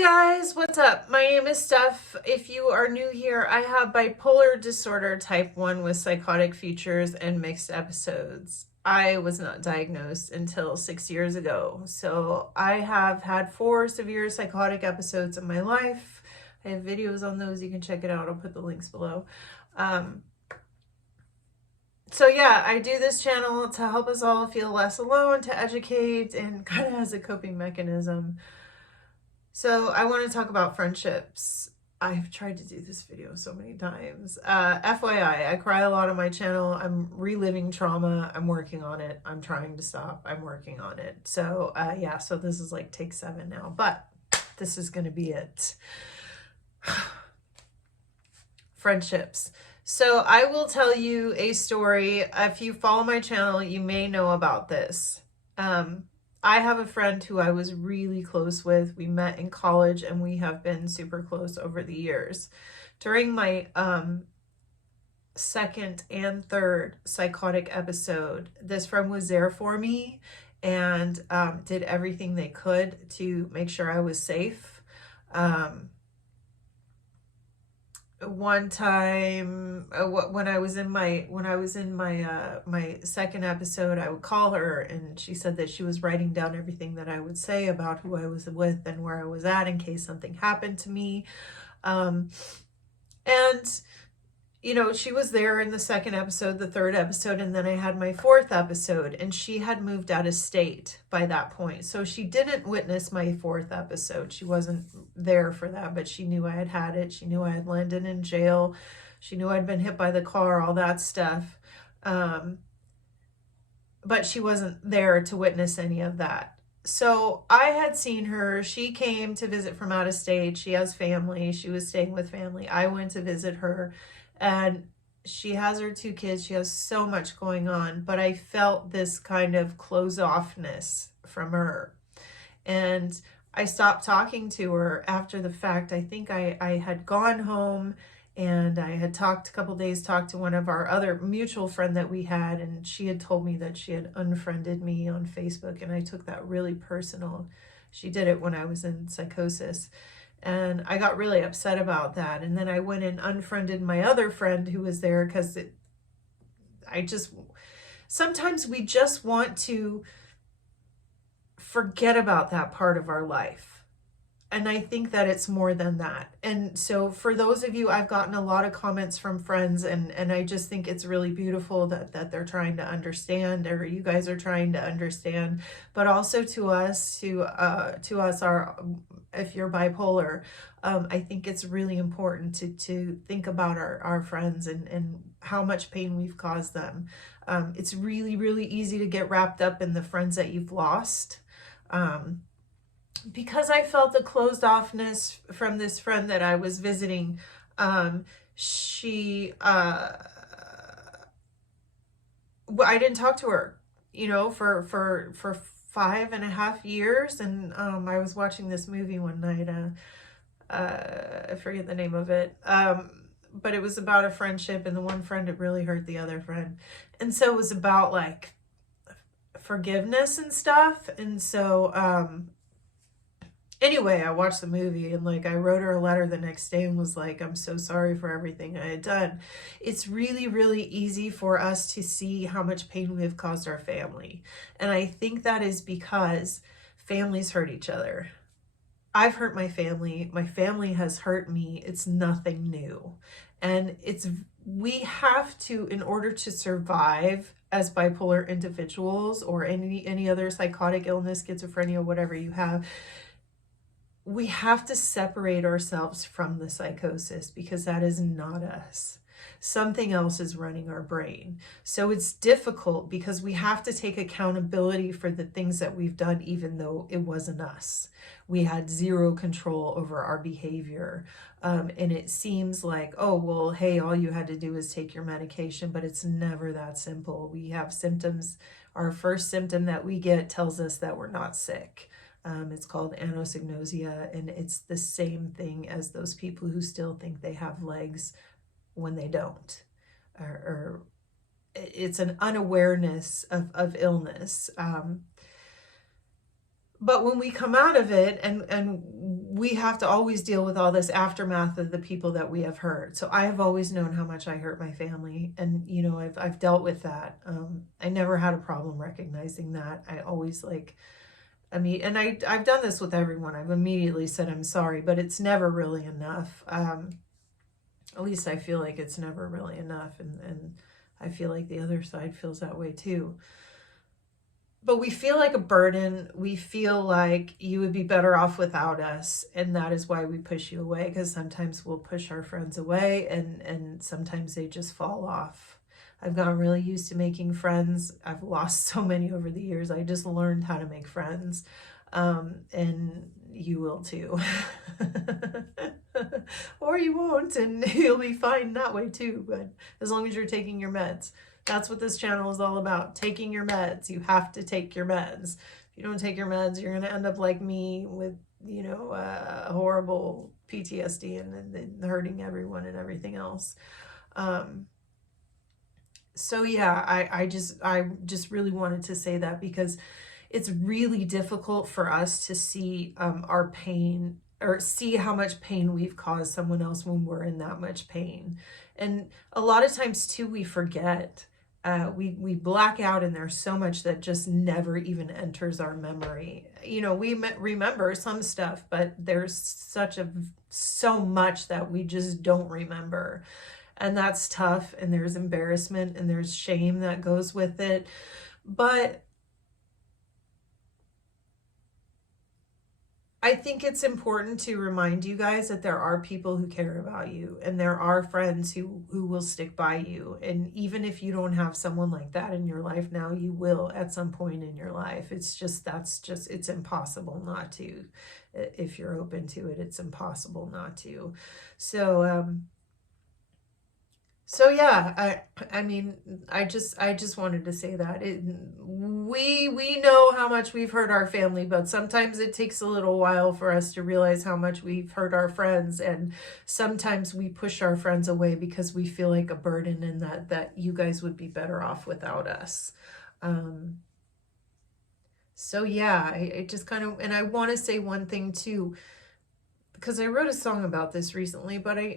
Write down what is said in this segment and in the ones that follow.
Hey guys, what's up? My name is Steph. If you are new here, I have bipolar disorder type 1 with psychotic features and mixed episodes. I was not diagnosed until 6 years ago. So I have had 4 severe psychotic episodes in my life. I have videos on those. You can check it out. I'll put the links below. So yeah, I do this channel to help us all feel less alone, to educate, and kind of as a coping mechanism. So I want to talk about friendships. I've tried to do this video so many times. FYI, I cry a lot on my channel. I'm reliving trauma. I'm working on it. I'm trying to stop. I'm working on it. So yeah, so this is like take 7 now, but this is going to be it. Friendships. So I will tell you a story. If you follow my channel, you may know about this. I have a friend who I was really close with. We met in college and we have been super close over the years. During my second and third psychotic episode, this friend was there for me and did everything they could to make sure I was safe. One time when I was in my my second episode, I would call her and she said that she was writing down everything that I would say about who I was with and where I was at in case something happened to me. And you know, she was there in the second episode, the third episode, and then I had my fourth episode, and she had moved out of state by that point. So she didn't witness my fourth episode. She wasn't there for that, but she knew I had had it. She knew I had landed in jail. She knew I'd been hit by the car, all that stuff. But she wasn't there to witness any of that. So I had seen her. She came to visit from out of state. She has family. She was staying with family. I went to visit her. And she has her 2 kids. She has so much going on. But I felt this kind of close-offness from her. And I stopped talking to her after the fact. I think I had gone home and I had talked a couple days, talked to one of our other mutual friend that we had. And she had told me that she had unfriended me on Facebook. And I took that really personal. She did it when I was in psychosis. And I got really upset about that. And then I went and unfriended my other friend who was there because sometimes we just want to forget about that part of our life. And I think that it's more than that. And so for those of you, I've gotten a lot of comments from friends and I just think it's really beautiful that they're trying to understand, or you guys are trying to understand, but also to us, if you're bipolar, I think it's really important to think about our friends and how much pain we've caused them. It's really, really easy to get wrapped up in the friends that you've lost. Because I felt a closed offness from this friend that I was visiting, I didn't talk to her, you know, for 5.5 years. And I was watching this movie one night, I forget the name of it, but it was about a friendship, and the one friend, it really hurt the other friend. And so it was about like forgiveness and stuff. And so anyway, I watched the movie and like I wrote her a letter the next day and was like, I'm so sorry for everything I had done. It's really, really easy for us to see how much pain we have caused our family. And I think that is because families hurt each other. I've hurt my family has hurt me. It's nothing new. And we have to, in order to survive as bipolar individuals or any other psychotic illness, schizophrenia, whatever you have, we have to separate ourselves from the psychosis because that is not us. Something else is running our brain. So it's difficult because we have to take accountability for the things that we've done, even though it wasn't us. We had zero control over our behavior. And it seems like, oh, well, hey, all you had to do is take your medication, but it's never that simple. We have symptoms. Our first symptom that we get tells us that we're not sick. It's called anosognosia, and it's the same thing as those people who still think they have legs when they don't. Or it's an unawareness of illness. But when we come out of it and we have to always deal with all this aftermath of the people that we have hurt. So I have always known how much I hurt my family, and you know, I've dealt with that. I never had a problem recognizing that. I always and I've done this with everyone. I've immediately said I'm sorry, but it's never really enough. At least I feel like it's never really enough, and I feel like the other side feels that way too. But we feel like a burden. We feel like you would be better off without us. And that is why we push you away, because sometimes we'll push our friends away, and sometimes they just fall off. I've gotten really used to making friends. I've lost so many over the years. I just learned how to make friends. And you will too. Or you won't, and you'll be fine that way too. But as long as you're taking your meds. That's what this channel is all about. Taking your meds. You have to take your meds. If you don't take your meds, you're going to end up like me with, you know, horrible PTSD and hurting everyone and everything else. So yeah, I just really wanted to say that, because it's really difficult for us to see our pain, or see how much pain we've caused someone else when we're in that much pain. And a lot of times too, we forget. We black out, and there's so much that just never even enters our memory. You know, we remember some stuff, but there's so much that we just don't remember. And that's tough, and there's embarrassment, and there's shame that goes with it. But I think it's important to remind you guys that there are people who care about you, and there are friends who will stick by you. And even if you don't have someone like that in your life now, you will at some point in your life. It's impossible not to. If you're open to it, it's impossible not to. So yeah, I mean, I just wanted to say that we know how much we've hurt our family, but sometimes it takes a little while for us to realize how much we've hurt our friends, and sometimes we push our friends away because we feel like a burden, and that you guys would be better off without us. So yeah, I just kind of, and I want to say one thing too, because I wrote a song about this recently, but I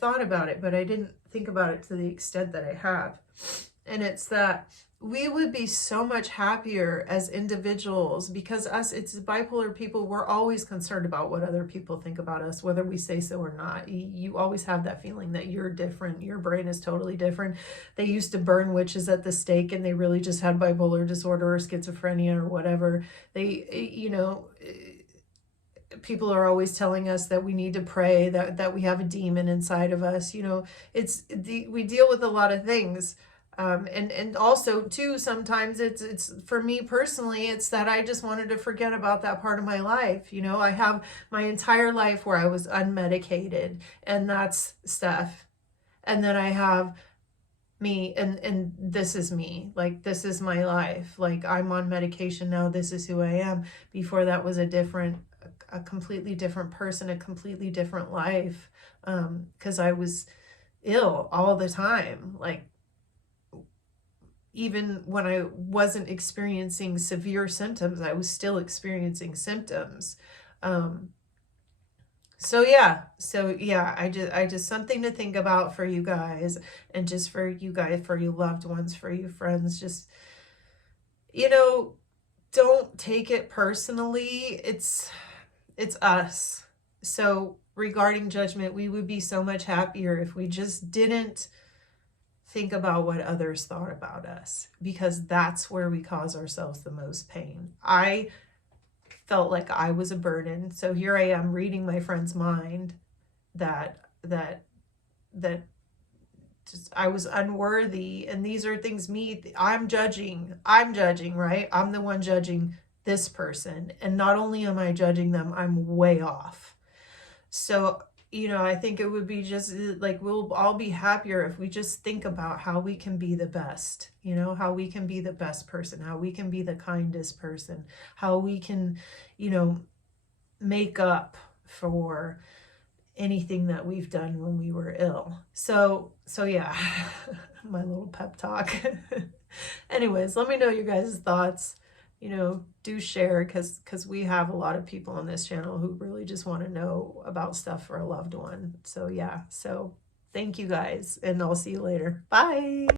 thought about it, but I didn't think about it to the extent that I have. And it's that we would be so much happier as individuals, because it's bipolar people, we're always concerned about what other people think about us, whether we say so or not. You always have that feeling that you're different. Your brain is totally different. They used to burn witches at the stake, and they really just had bipolar disorder or schizophrenia or whatever. People are always telling us that we need to pray, that we have a demon inside of us. You know, we deal with a lot of things. And also too, sometimes it's for me personally, it's that I just wanted to forget about that part of my life. You know, I have my entire life where I was unmedicated, and that's stuff. And then I have me, and this is me. Like, this is my life. Like, I'm on medication now. This is who I am. Before that was a completely different person, a completely different life, because I was ill all the time. Like, even when I wasn't experiencing severe symptoms, I was still experiencing symptoms. So yeah, I just something to think about for you guys, and just for you guys, for your loved ones, for your friends. Just, you know, don't take it personally. It's us. So regarding judgment, we would be so much happier if we just didn't think about what others thought about us, because that's where we cause ourselves the most pain. I felt like I was a burden. So here I am reading my friend's mind, that just I was unworthy, and these are things I'm judging, right? I'm the one judging this person, and not only am I judging them, I'm way off. So, you know, I think it would be just like, we'll all be happier if we just think about how we can be the best, you know, how we can be the best person, how we can be the kindest person, how we can, you know, make up for anything that we've done when we were ill. So yeah, my little pep talk. Anyways, let me know your guys' thoughts. you know, do share, because we have a lot of people on this channel who really just want to know about stuff for a loved one. So yeah, so thank you guys, and I'll see you later. Bye.